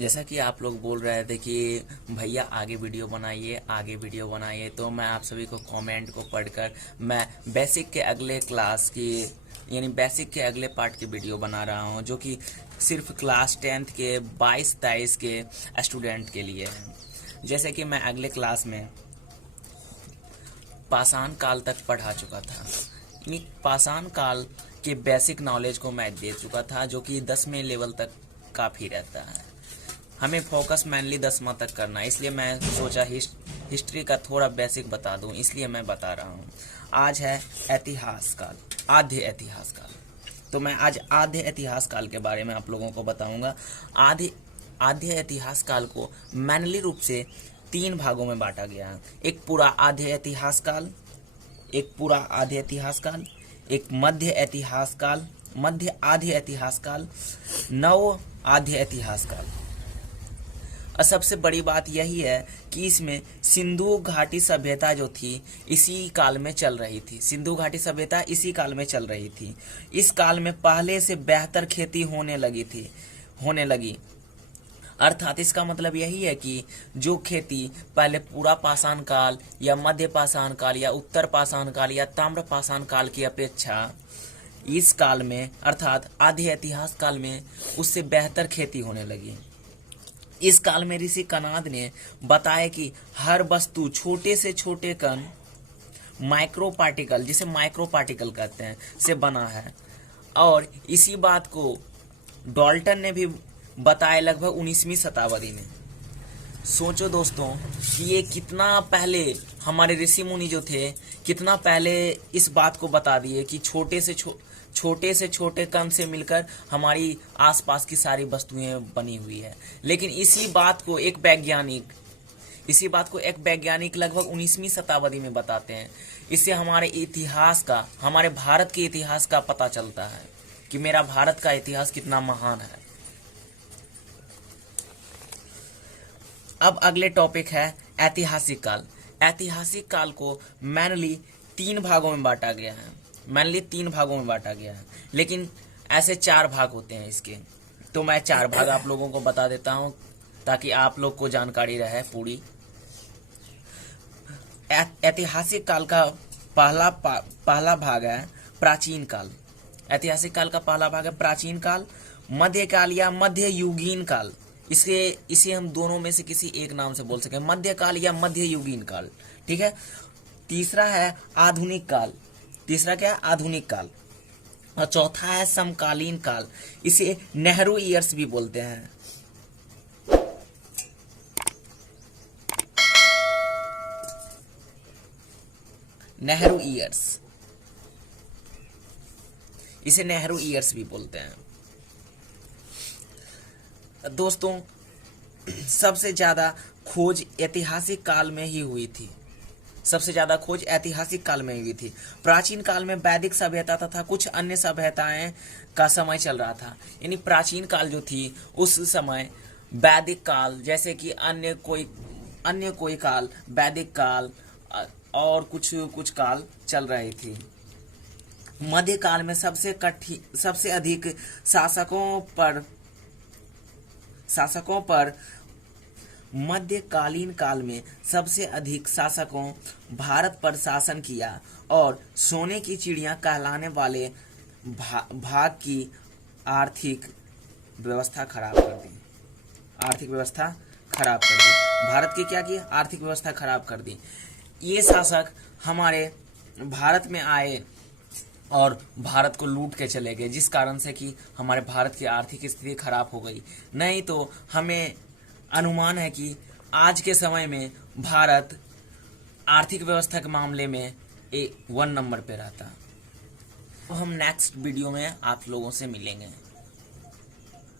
जैसा कि आप लोग बोल रहे थे कि भैया आगे वीडियो बनाइए आगे वीडियो बनाइए, तो मैं आप सभी को कमेंट को पढ़कर मैं बेसिक के अगले क्लास की यानी बेसिक के अगले पार्ट की वीडियो बना रहा हूं, जो कि सिर्फ क्लास 10th के 22-23 के स्टूडेंट के लिए है। जैसे कि मैं अगले क्लास में पाषाण काल तक पढ़ा चुका था, यानी पाषाण काल के बेसिक नॉलेज को मैं दे चुका था, जो कि 10वें लेवल तक काफ़ी रहता है। हमें फोकस मेनली 10वां तक करना है, इसलिए मैं सोचा हिस्ट्री का थोड़ा बेसिक बता दूं, इसलिए मैं बता रहा हूं। आज है इतिहास काल, आद्य इतिहास काल। तो मैं आज आद्य इतिहास काल के बारे में आप लोगों को बताऊंगा। आद्य इतिहास काल को मेनली रूप से 3 भागों में बांटा गया है। एक पूरा आद्य इतिहास काल, एक पूरा आद्य इतिहास काल, एक मध्य इतिहास काल, मध्य आद्य इतिहास काल, नव आद्य इतिहास काल। और सबसे बड़ी बात यही है कि इसमें सिंधु घाटी सभ्यता जो थी इसी काल में चल रही थी। सिंधु घाटी सभ्यता इसी काल में चल रही थी। इस काल में पहले से बेहतर खेती होने लगी। अर्थात इसका मतलब यही है कि जो खेती पहले पूरा पाषाण काल या मध्य पाषाण काल या उत्तर पाषाण काल या ताम्र पाषाण काल की अपेक्षा इस काल में अर्थात आद्य इतिहास काल में उससे बेहतर खेती होने लगी। इस काल में ऋषि कणाद ने बताया कि हर वस्तु छोटे से छोटे कण माइक्रो पार्टिकल, जिसे माइक्रो पार्टिकल कहते हैं, से बना है। और इसी बात को डाल्टन ने भी बताया लगभग 19वीं शताब्दी में। सोचो दोस्तों कि ये कितना पहले हमारे ऋषि मुनि जो थे कितना पहले इस बात को बता दिए कि छोटे से छोटे कण से मिलकर हमारी आसपास की सारी वस्तुएं बनी हुई है। लेकिन इसी बात को एक वैज्ञानिक लगभग 19वीं शताब्दी में बताते हैं। इससे हमारे इतिहास का, हमारे भारत के इतिहास का पता चलता है कि मेरा भारत का इतिहास कितना महान है। अब अगले टॉपिक है ऐतिहासिक काल। ऐतिहासिक काल को मेनली 3 भागों में बांटा गया है, लेकिन ऐसे 4 भाग होते हैं इसके। तो मैं 4 भाग आप लोगों को बता देता हूं ताकि आप लोग को जानकारी रहे पूरी। ऐतिहासिक काल का पहला भाग है प्राचीन काल। ऐतिहासिक काल का पहला भाग है प्राचीन काल, मध्यकाल या मध्य युगीन काल। इसे हम दोनों में से किसी एक नाम से बोल सकें, मध्यकाल या मध्य युगीन काल। ठीक है। तीसरा है आधुनिक काल। तीसरा क्या है? आधुनिक काल। और चौथा है समकालीन काल। इसे नेहरू ईयर्स भी बोलते हैं। नेहरू ईयर्स, इसे नेहरू ईयर्स भी बोलते हैं। दोस्तों सबसे ज्यादा खोज ऐतिहासिक काल में ही हुई थी। प्राचीन काल में वैदिक सभ्यता तथा कुछ अन्य सभ्यताएं का समय चल रहा था। यानी प्राचीन काल जो थी उस समय वैदिक काल जैसे कि अन्य कोई काल, वैदिक काल और कुछ काल चल रही थी। मध्यकाल में सबसे अधिक शासकों पर मध्यकालीन काल में सबसे अधिक शासकों भारत पर शासन किया और सोने की चिड़िया कहलाने वाले भाग की आर्थिक व्यवस्था खराब कर दी। भारत की क्या की? आर्थिक व्यवस्था खराब कर दी। ये शासक हमारे भारत में आए और भारत को लूट के चले गए, जिस कारण से कि हमारे भारत की आर्थिक स्थिति खराब हो गई। नहीं तो हमें अनुमान है कि आज के समय में भारत आर्थिक व्यवस्था के मामले में 1 नंबर पे रहता। तो हम नेक्स्ट वीडियो में आप लोगों से मिलेंगे।